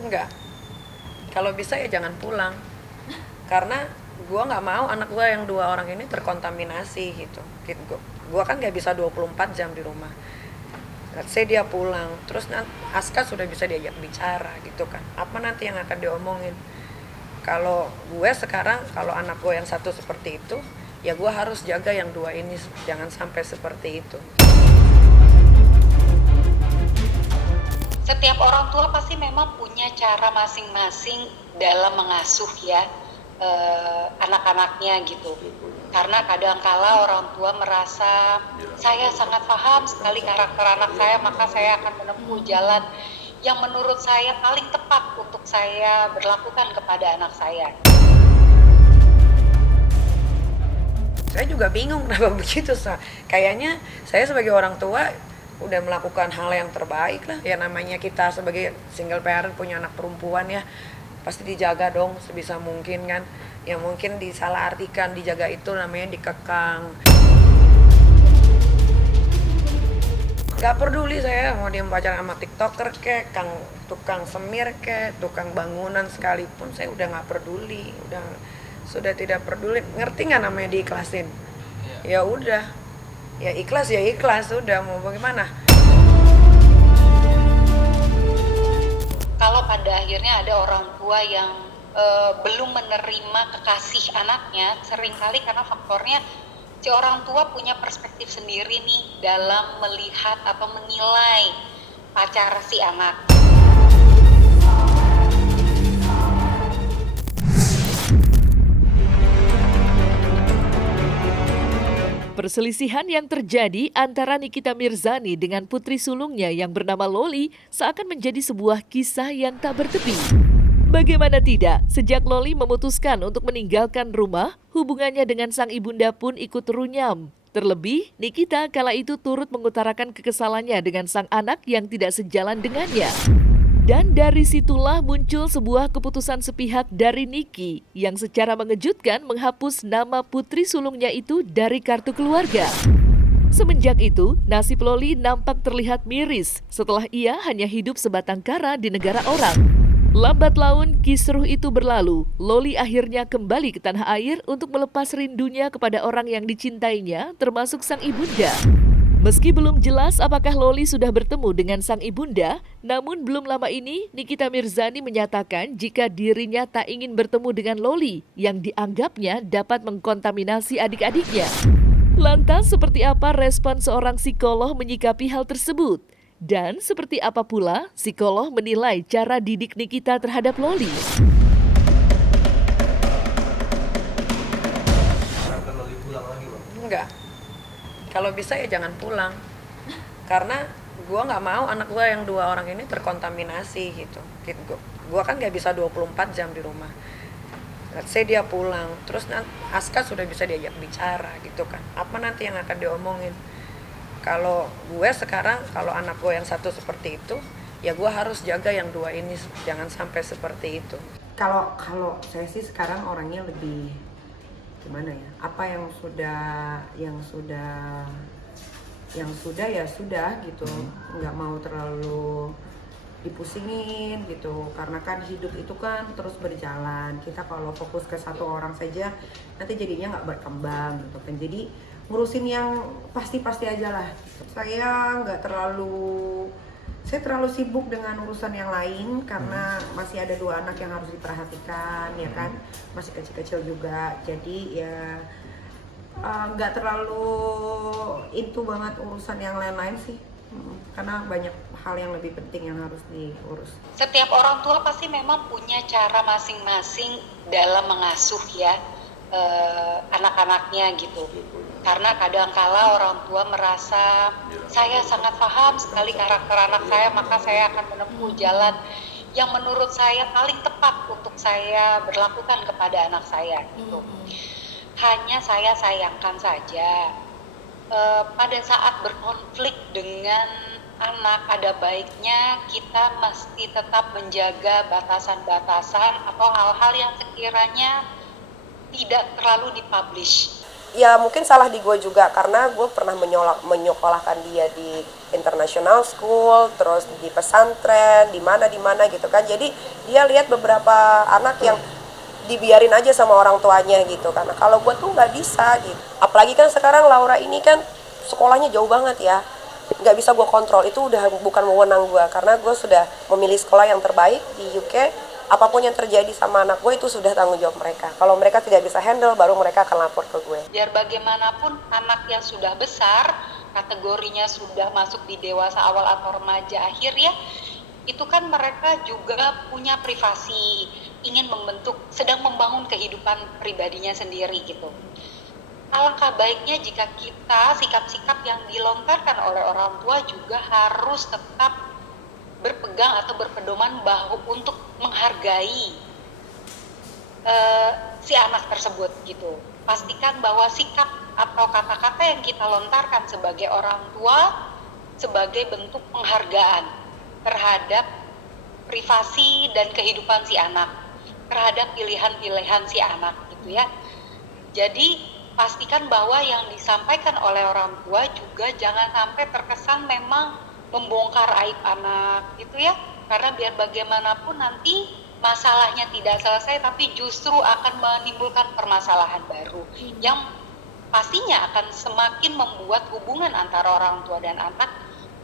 Enggak, kalau bisa ya jangan pulang, karena gue nggak mau anak gue yang 2 orang ini terkontaminasi gitu. Gue kan nggak bisa 24 jam di rumah. Let's say dia pulang, terus nanti Aska sudah bisa diajak bicara gitu kan, apa nanti yang akan diomongin. Kalau gue sekarang, kalau anak gue yang satu seperti itu, ya gue harus jaga yang 2 ini jangan sampai seperti itu. Setiap orang tua pasti memang punya cara masing-masing dalam mengasuh ya anak-anaknya gitu. Karena kadangkala orang tua merasa saya sangat paham sekali karakter anak saya, maka saya akan menempuh jalan yang menurut saya paling tepat untuk saya berlakukan kepada anak saya. Saya juga bingung kenapa begitu. Kayaknya saya sebagai orang tua udah melakukan hal yang terbaik lah. Ya namanya kita sebagai single parent punya anak perempuan ya, pasti dijaga dong sebisa mungkin kan. Yang mungkin disalah artikan dijaga itu namanya dikekang. Gak peduli saya mau dia pacaran sama tiktoker kek, tukang semir kek, tukang bangunan sekalipun, saya udah gak peduli, sudah tidak peduli. Ngerti nggak namanya diikhlasin? Ya udah, ya ikhlas, udah mau bagaimana. Kalau pada akhirnya ada orang tua yang belum menerima kekasih anaknya, seringkali karena faktornya si orang tua punya perspektif sendiri nih dalam melihat atau menilai pacar si anak. Perselisihan yang terjadi antara Nikita Mirzani dengan putri sulungnya yang bernama Loli seakan menjadi sebuah kisah yang tak bertepi. Bagaimana tidak, sejak Loli memutuskan untuk meninggalkan rumah, hubungannya dengan sang ibunda pun ikut runyam. Terlebih, Nikita kala itu turut mengutarakan kekesalannya dengan sang anak yang tidak sejalan dengannya. Dan dari situlah muncul sebuah keputusan sepihak dari Niki yang secara mengejutkan menghapus nama putri sulungnya itu dari kartu keluarga. Semenjak itu, nasib Loli nampak terlihat miris setelah ia hanya hidup sebatang kara di negara orang. Lambat laun kisruh itu berlalu, Loli akhirnya kembali ke tanah air untuk melepas rindunya kepada orang yang dicintainya termasuk sang ibunda. Meski belum jelas apakah Loli sudah bertemu dengan sang ibunda, namun belum lama ini Nikita Mirzani menyatakan jika dirinya tak ingin bertemu dengan Loli yang dianggapnya dapat mengkontaminasi adik-adiknya. Lantas seperti apa respon seorang psikolog menyikapi hal tersebut? Dan seperti apa pula psikolog menilai cara didik Nikita terhadap Loli? Enggak, kalau bisa ya jangan pulang, karena gue nggak mau anak gue yang 2 orang ini terkontaminasi gitu. Gue kan nggak bisa 24 jam di rumah. Let's say dia pulang, terus nanti Aska sudah bisa diajak bicara gitu kan, apa nanti yang akan diomongin. Kalau gue sekarang, kalau anak gue yang satu seperti itu, ya gue harus jaga yang 2 ini jangan sampai seperti itu. Kalau saya sih sekarang orangnya lebih gimana ya, apa yang sudah ya sudah gitu, nggak mau terlalu dipusingin gitu, karena kan hidup itu kan terus berjalan. Kita kalau fokus ke satu orang saja nanti jadinya nggak berkembang gitu kan. Jadi ngurusin yang pasti-pasti aja lah. Saya terlalu sibuk dengan urusan yang lain karena masih ada 2 anak yang harus diperhatikan ya kan, masih kecil-kecil juga. Jadi ya nggak terlalu into banget urusan yang lain-lain sih, karena banyak hal yang lebih penting yang harus diurus. Setiap orang tua pasti memang punya cara masing-masing dalam mengasuh ya anak-anaknya gitu. Karena kadangkala orang tua merasa saya sangat paham sekali karakter anak saya, maka saya akan menempuh jalan yang menurut saya paling tepat untuk saya berlakukan kepada anak saya gitu. Hanya saya sayangkan saja pada saat berkonflik dengan anak, ada baiknya kita mesti tetap menjaga batasan-batasan atau hal-hal yang sekiranya tidak terlalu dipublish. ya mungkin salah di gue juga karena gue pernah menyekolahkan dia di international school, terus di pesantren, di mana gitu kan. Jadi dia lihat beberapa anak yang dibiarin aja sama orang tuanya gitu kan. Nah, kalau gue tuh nggak bisa gitu. Apalagi kan sekarang Laura ini kan sekolahnya jauh banget ya. Nggak bisa gue kontrol, itu udah bukan wewenang gue karena gue sudah memilih sekolah yang terbaik di UK. Apapun yang terjadi sama anak gue itu sudah tanggung jawab mereka. Kalau mereka tidak bisa handle, baru mereka akan lapor ke gue. Biar bagaimanapun anak yang sudah besar, kategorinya sudah masuk di dewasa awal atau remaja akhir ya, itu kan mereka juga punya privasi, ingin sedang membangun kehidupan pribadinya sendiri gitu. Alangkah baiknya jika kita sikap-sikap yang dilontarkan oleh orang tua juga harus tetap berpegang atau berpedoman untuk menghargai si anak tersebut gitu. Pastikan bahwa sikap atau kata-kata yang kita lontarkan sebagai orang tua sebagai bentuk penghargaan terhadap privasi dan kehidupan si anak, terhadap pilihan-pilihan si anak gitu ya. Jadi pastikan bahwa yang disampaikan oleh orang tua juga jangan sampai terkesan memang membongkar aib anak gitu ya, karena biar bagaimanapun nanti masalahnya tidak selesai tapi justru akan menimbulkan permasalahan baru yang pastinya akan semakin membuat hubungan antara orang tua dan anak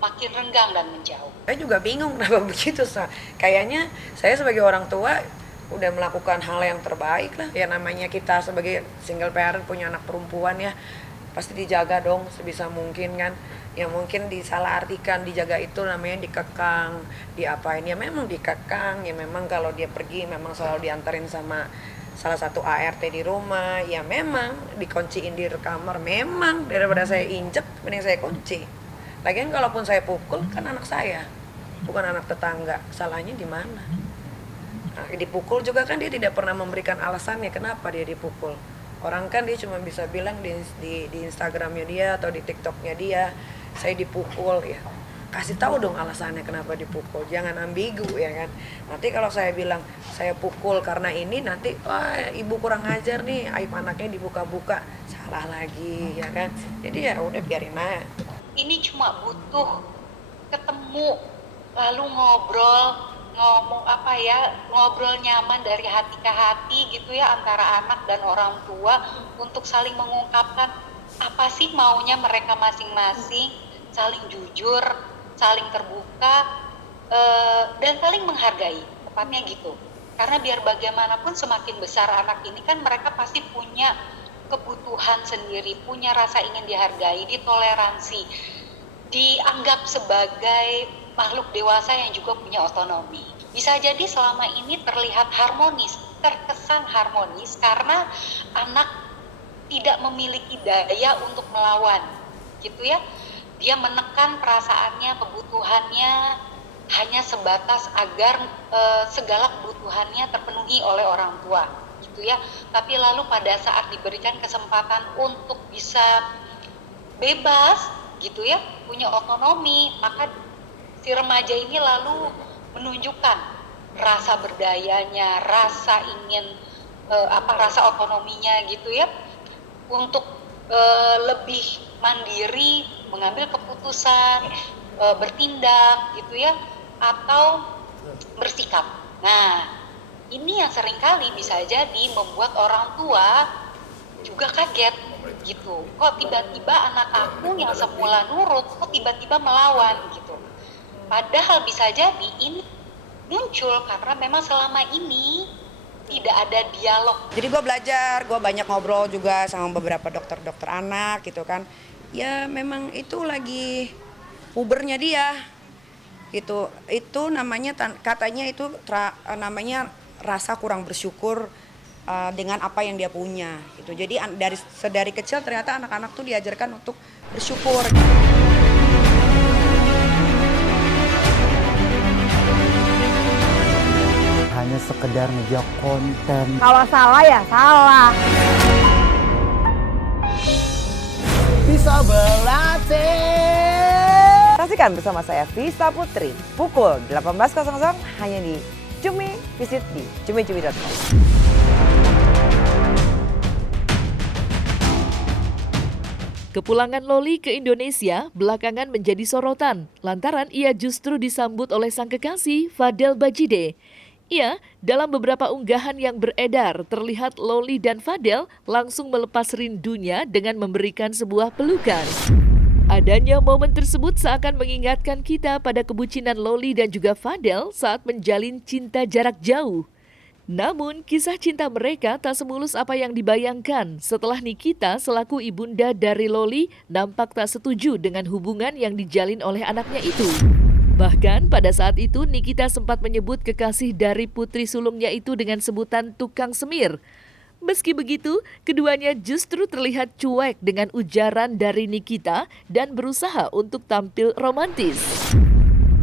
makin renggang dan menjauh. Saya juga bingung kenapa begitu, kayaknya saya sebagai orang tua udah melakukan hal yang terbaik lah. Ya namanya kita sebagai single parent punya anak perempuan ya, pasti dijaga dong sebisa mungkin kan. Ya mungkin disalahartikan, dijaga itu namanya dikekang, diapain, ya memang dikekang, ya memang kalau dia pergi memang selalu diantarin sama salah satu ART di rumah, ya memang dikunciin di kamar, memang daripada saya injek mending saya kunci. Lagian kalaupun saya pukul kan anak saya, bukan anak tetangga, salahnya di mana? Nah, dipukul juga kan dia tidak pernah memberikan alasannya kenapa dia dipukul. Orang kan dia cuma bisa bilang di Instagramnya dia atau di TikToknya dia, saya dipukul ya. Kasih tahu dong alasannya kenapa dipukul, jangan ambigu ya kan. Nanti kalau saya bilang saya pukul karena ini, nanti wah ibu kurang ajar nih, aib anaknya dibuka-buka, salah lagi ya kan. Jadi ya udah biarin aja. Ini cuma butuh ketemu, lalu ngobrol nyaman dari hati ke hati gitu ya antara anak dan orang tua untuk saling mengungkapkan apa sih maunya mereka masing-masing, saling jujur, saling terbuka, dan saling menghargai, tepatnya gitu. Karena biar bagaimanapun semakin besar anak ini kan mereka pasti punya kebutuhan sendiri, punya rasa ingin dihargai, ditoleransi, dianggap sebagai makhluk dewasa yang juga punya otonomi. Bisa jadi selama ini terlihat harmonis, terkesan harmonis karena anak tidak memiliki daya untuk melawan, gitu ya. Dia menekan perasaannya, kebutuhannya hanya sebatas agar segala kebutuhannya terpenuhi oleh orang tua, gitu ya. Tapi lalu pada saat diberikan kesempatan untuk bisa bebas, gitu ya, punya otonomi, maka si remaja ini lalu menunjukkan rasa berdayanya, rasa ingin rasa otonominya gitu ya, untuk lebih mandiri mengambil keputusan, bertindak gitu ya, atau bersikap. Nah, ini yang seringkali bisa jadi membuat orang tua juga kaget gitu. Kok tiba-tiba anak aku yang semula nurut, kok tiba-tiba melawan gitu. Padahal bisa jadi ini muncul karena memang selama ini tidak ada dialog. Jadi gue belajar, gue banyak ngobrol juga sama beberapa dokter-dokter anak gitu kan. Ya memang itu lagi pubernya dia gitu. Itu namanya katanya itu namanya rasa kurang bersyukur dengan apa yang dia punya gitu. Jadi dari kecil ternyata anak-anak tuh diajarkan untuk bersyukur. Hanya sekedar ngejok konten. Kalau salah ya salah. Bisa berlatih. Saksikan bersama saya Vista Putri pukul 18.00 hanya di Cumi. Visit di cumi-cumi.com. Kepulangan Loli ke Indonesia belakangan menjadi sorotan lantaran ia justru disambut oleh sang kekasih Fadel Bajide. Ya, dalam beberapa unggahan yang beredar, terlihat Loli dan Fadel langsung melepas rindunya dengan memberikan sebuah pelukan. Adanya momen tersebut seakan mengingatkan kita pada kebucinan Loli dan juga Fadel saat menjalin cinta jarak jauh. Namun, kisah cinta mereka tak semulus apa yang dibayangkan setelah Nikita selaku ibunda dari Loli nampak tak setuju dengan hubungan yang dijalin oleh anaknya itu. Bahkan pada saat itu Nikita sempat menyebut kekasih dari putri sulungnya itu dengan sebutan tukang semir. Meski begitu, keduanya justru terlihat cuek dengan ujaran dari Nikita dan berusaha untuk tampil romantis.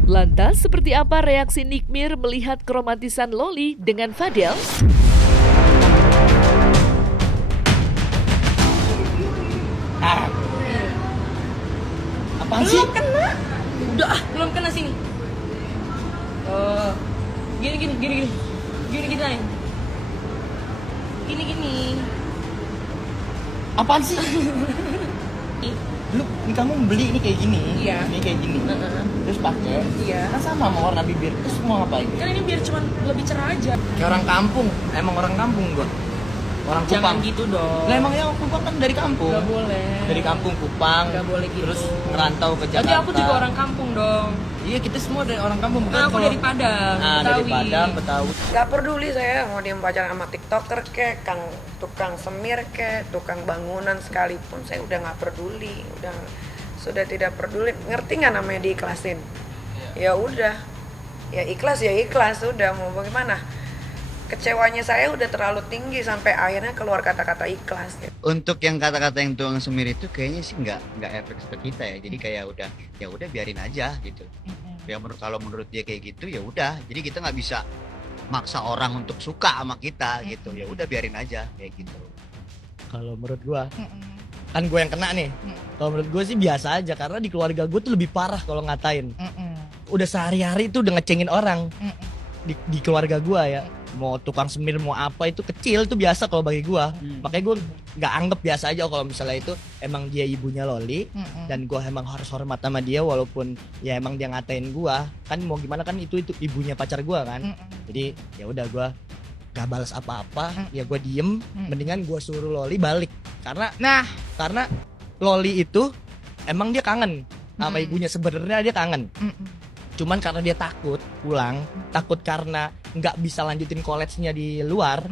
Lantas, seperti apa reaksi Nikmir melihat keromantisan Loli dengan Fadel? Apaan sih? Belum kena. Udah belum kena sini. Gini. Gini. Apaan sih? Lu ini kamu beli ini kayak gini. Iya. Ini kayak gini. Terus pakai. Iya. Kan sama warna bibir. Terus mau ngapain? Kan ini biar cuman lebih cerah aja. Kayak orang kampung. Emang orang kampung gua. Orang Jangan Kupang. gitu dong. Lah emangnya orang Kupang kan dari kampung. Gak boleh. Dari kampung Kupang. Gak boleh gitu. Terus ngerantau ke Jakarta. Tapi aku juga orang kampung dong. Iya, kita semua dari orang kampung. Kan aku dari Padang, Nah, dari Betawi. Padang, Betawi. Gak peduli saya mau dia pacaran sama tiktoker kek, tukang semir kek, tukang bangunan sekalipun saya udah gak peduli, sudah tidak peduli. Ngerti nggak namanya diikhlasin? Ya udah, ya ikhlas udah, mau bagaimana? Kecewanya saya udah terlalu tinggi sampai akhirnya keluar kata-kata ikhlas. Untuk yang kata-kata yang tukang semir itu kayaknya sih nggak efek ke kita ya. Jadi kayak udah biarin aja gitu. Ya kalau menurut dia kayak gitu ya udah. Jadi kita nggak bisa maksa orang untuk suka sama kita gitu. Ya udah biarin aja kayak gitu. Kalau menurut gua, kan gue yang kena nih. Kalau menurut gue sih biasa aja, karena di keluarga gue tuh lebih parah kalau ngatain. Udah sehari-hari tuh udah ngecengin orang. Di keluarga gue ya, mau tukang semir mau apa itu kecil tuh biasa kalau bagi gue. Makanya gue nggak anggap, biasa aja kalau misalnya itu emang dia ibunya Loli. Dan gue emang harus hormat sama dia walaupun ya emang dia ngatain gue. Kan mau gimana, kan itu ibunya pacar gue kan. Jadi ya udah, gue gak balas apa-apa, ya gue diem. Mendingan gue suruh Loli balik, karena Loli itu emang dia kangen sama ibunya, sebenarnya dia kangen. Cuman karena dia takut pulang, takut karena nggak bisa lanjutin college-nya di luar,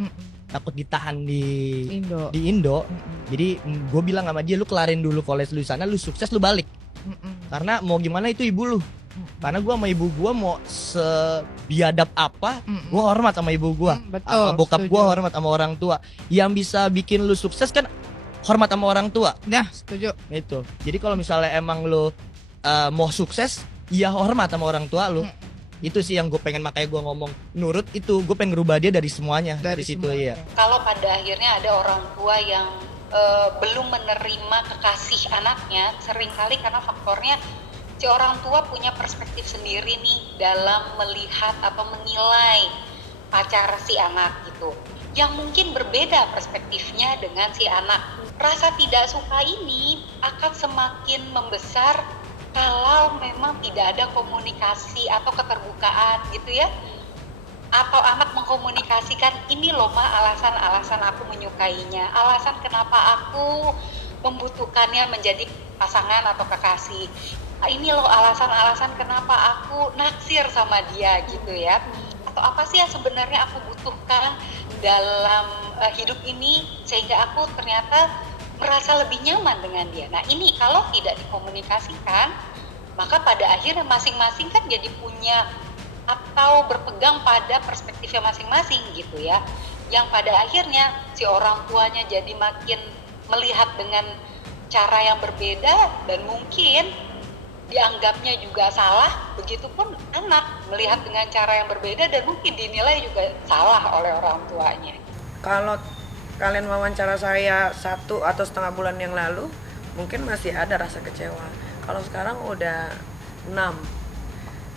takut ditahan di Indo. Jadi gue bilang sama dia, lu kelarin dulu college lu di sana, lu sukses lu balik. Karena mau gimana itu ibu lu. Karena gue sama ibu gue mau sebiadab apa, gue hormat sama ibu gue. Sama bokap gue hormat sama orang tua. Yang bisa bikin lu sukses kan hormat sama orang tua. Nah, setuju. Itu. Jadi kalau misalnya emang lu mau sukses, ya hormat sama orang tua lu. Itu sih yang gue pengen, makanya gue ngomong nurut itu. Gue pengen ngerubah dia dari semuanya. Dari situ ya. Kalau pada akhirnya ada orang tua yang belum menerima kekasih anaknya, seringkali karena faktornya si orang tua punya perspektif sendiri nih dalam melihat atau menilai pacar si anak gitu, yang mungkin berbeda perspektifnya dengan si anak. Rasa tidak suka ini akan semakin membesar kalau memang tidak ada komunikasi atau keterbukaan gitu ya, atau anak mengkomunikasikan, ini loh ma alasan-alasan aku menyukainya, alasan kenapa aku membutuhkannya menjadi pasangan atau kekasih, ini loh alasan-alasan kenapa aku naksir sama dia gitu ya, atau apa sih yang sebenarnya aku butuhkan dalam hidup ini sehingga aku ternyata merasa lebih nyaman dengan dia. Nah ini kalau tidak dikomunikasikan, maka pada akhirnya masing-masing kan jadi punya atau berpegang pada perspektifnya masing-masing gitu ya, yang pada akhirnya si orang tuanya jadi makin melihat dengan cara yang berbeda dan mungkin dianggapnya juga salah, begitupun anak melihat dengan cara yang berbeda dan mungkin dinilai juga salah oleh orang tuanya. Kalau kalian wawancara saya 1 atau setengah bulan yang lalu, mungkin masih ada rasa kecewa. Kalau sekarang udah 6,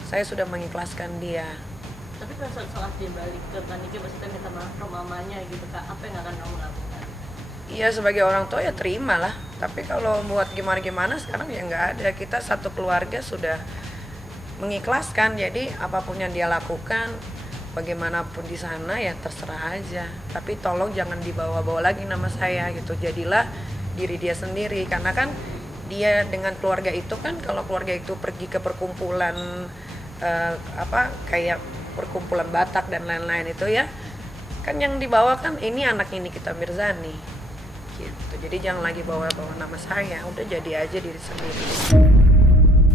saya sudah mengikhlaskan dia. Tapi kalau setelah dia balik ke Taniki, maksudnya minta maaf ke mamanya gitu Kak, apa yang akan kamu lakukan? Iya, sebagai orang tua ya terimalah. Tapi kalau buat gimana-gimana sekarang ya nggak ada. Kita satu keluarga sudah mengikhlaskan. Jadi apapun yang dia lakukan, bagaimanapun di sana ya terserah aja. Tapi tolong jangan dibawa-bawa lagi nama saya gitu. Jadilah diri dia sendiri. Karena kan dia dengan keluarga itu kan, kalau keluarga itu pergi ke perkumpulan kayak perkumpulan Batak dan lain-lain itu ya, kan yang dibawa kan ini anaknya Nikita Mirzani gitu. Jadi jangan lagi bawa-bawa nama saya, udah jadi aja diri sendiri.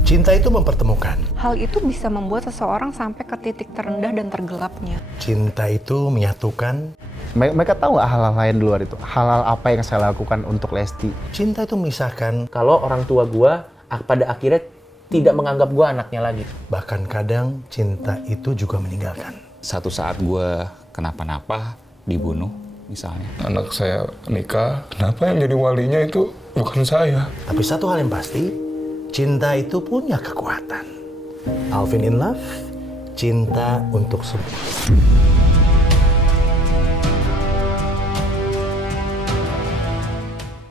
Cinta itu mempertemukan. Hal itu bisa membuat seseorang sampai ke titik terendah dan tergelapnya. Cinta itu menyatukan. Mereka tahu nggak hal-hal lain di luar itu? Hal-hal apa yang saya lakukan untuk Lesti? Cinta itu memisahkan. Kalau orang tua gue pada akhirnya tidak menganggap gue anaknya lagi. Bahkan kadang cinta itu juga meninggalkan. Satu saat gue kenapa-napa, dibunuh misalnya. Anak saya nikah, kenapa yang jadi walinya itu bukan saya? Tapi satu hal yang pasti, cinta itu punya kekuatan. Alvin in Love, cinta untuk semua.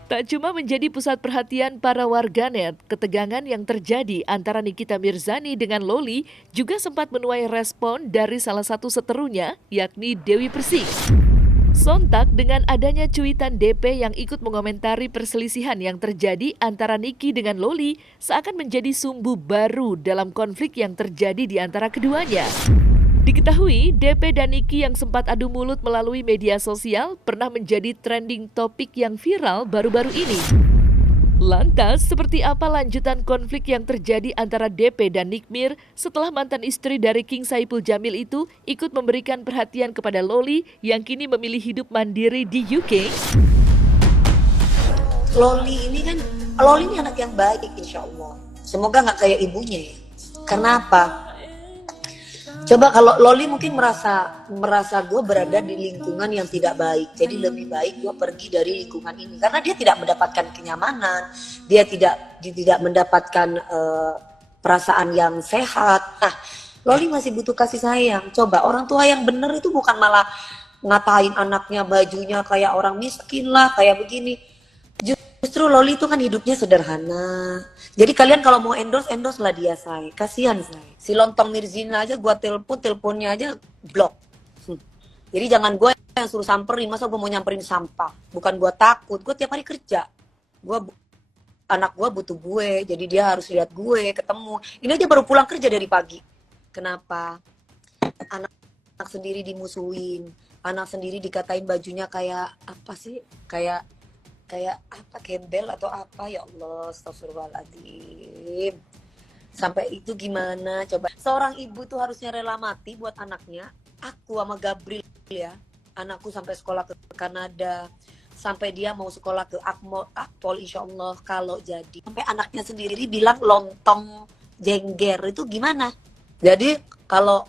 Tak cuma menjadi pusat perhatian para warganet, ketegangan yang terjadi antara Nikita Mirzani dengan Loli juga sempat menuai respon dari salah satu seterunya, yakni Dewi Persik. Sontak dengan adanya cuitan DP yang ikut mengomentari perselisihan yang terjadi antara Niki dengan Loli seakan menjadi sumbu baru dalam konflik yang terjadi di antara keduanya. Diketahui, DP dan Niki yang sempat adu mulut melalui media sosial pernah menjadi trending topik yang viral baru-baru ini. Lantas, seperti apa lanjutan konflik yang terjadi antara DP dan Nikmir setelah mantan istri dari King Saipul Jamil itu ikut memberikan perhatian kepada Loli yang kini memilih hidup mandiri di UK? Loli ini anak yang baik insya Allah. Semoga nggak kayak ibunya ya. Karena apa? Coba kalau Loli mungkin merasa gue berada di lingkungan yang tidak baik, jadi lebih baik gue pergi dari lingkungan ini karena dia tidak mendapatkan kenyamanan, dia tidak mendapatkan perasaan yang sehat. Nah, Loli masih butuh kasih sayang. Coba orang tua yang benar itu bukan malah ngatain anaknya bajunya kayak orang miskin lah, kayak begini. Justru Loli itu kan hidupnya sederhana. Jadi kalian kalau mau endorse lah dia, say. Kasihan saya. Si Lontong Mirzina aja gua teleponnya aja blok. Jadi jangan gue yang suruh samperin, masa gue mau nyamperin sampah. Bukan gue takut, gue tiap hari kerja. Anak gue butuh gue, jadi dia harus lihat gue, ketemu. Ini aja baru pulang kerja dari pagi. Kenapa? Anak sendiri dimusuhin, anak sendiri dikatain bajunya kayak apa sih? Kayak apa, gembel atau apa, ya Allah, astagfirullahaladzim. Sampai itu gimana coba? Seorang ibu tuh harusnya rela mati buat anaknya. Aku sama Gabriel ya, anakku sampai sekolah ke Kanada, sampai dia mau sekolah ke Akpol insya Allah kalau jadi. Sampai anaknya sendiri bilang lontong jengger, itu gimana? Jadi kalau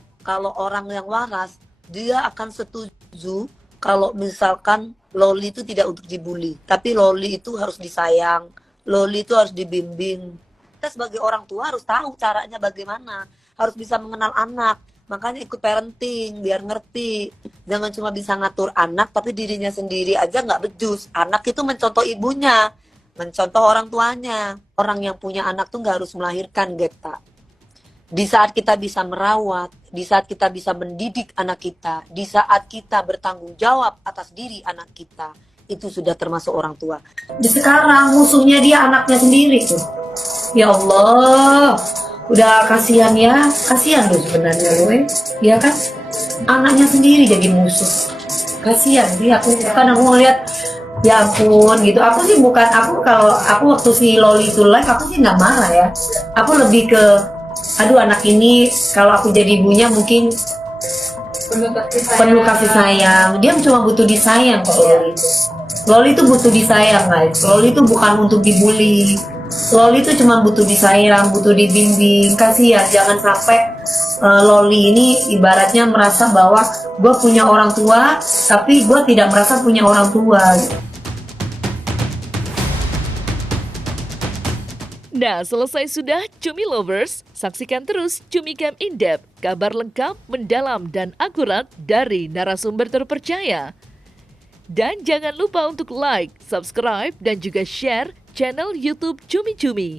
orang yang waras, dia akan setuju kalau misalkan Loli itu tidak untuk dibully, tapi Loli itu harus disayang, Loli itu harus dibimbing. Kita sebagai orang tua harus tahu caranya bagaimana, harus bisa mengenal anak, makanya ikut parenting biar ngerti. Jangan cuma bisa ngatur anak, tapi dirinya sendiri aja nggak becus. Anak itu mencontoh ibunya, mencontoh orang tuanya. Orang yang punya anak tuh nggak harus melahirkan, Geta. Di saat kita bisa merawat, di saat kita bisa mendidik anak kita, di saat kita bertanggung jawab atas diri anak kita, itu sudah termasuk orang tua. Sekarang musuhnya dia anaknya sendiri tuh. Ya Allah, udah kasihan ya, kasihan loh sebenarnya loh, ya kan? Anaknya sendiri jadi musuh. Kasihan sih aku ngeliat, ya ampun gitu. Aku kalau aku waktu si Loli itu live, aku sih nggak marah ya. Aku lebih ke aduh, anak ini kalau aku jadi ibunya mungkin penuh kasih sayang. Dia cuma butuh disayang kok Loli itu. Loli itu butuh disayang guys. Loli itu bukan untuk dibully. Loli itu cuma butuh disayang, butuh dibimbing. Kasihan, jangan sampai Loli ini ibaratnya merasa bahwa gue punya orang tua, tapi gue tidak merasa punya orang tua. Nah, selesai sudah Cumi Lovers, saksikan terus Cumi Camp In-Depth, kabar lengkap, mendalam, dan akurat dari narasumber terpercaya. Dan jangan lupa untuk like, subscribe, dan juga share channel YouTube Cumi Cumi.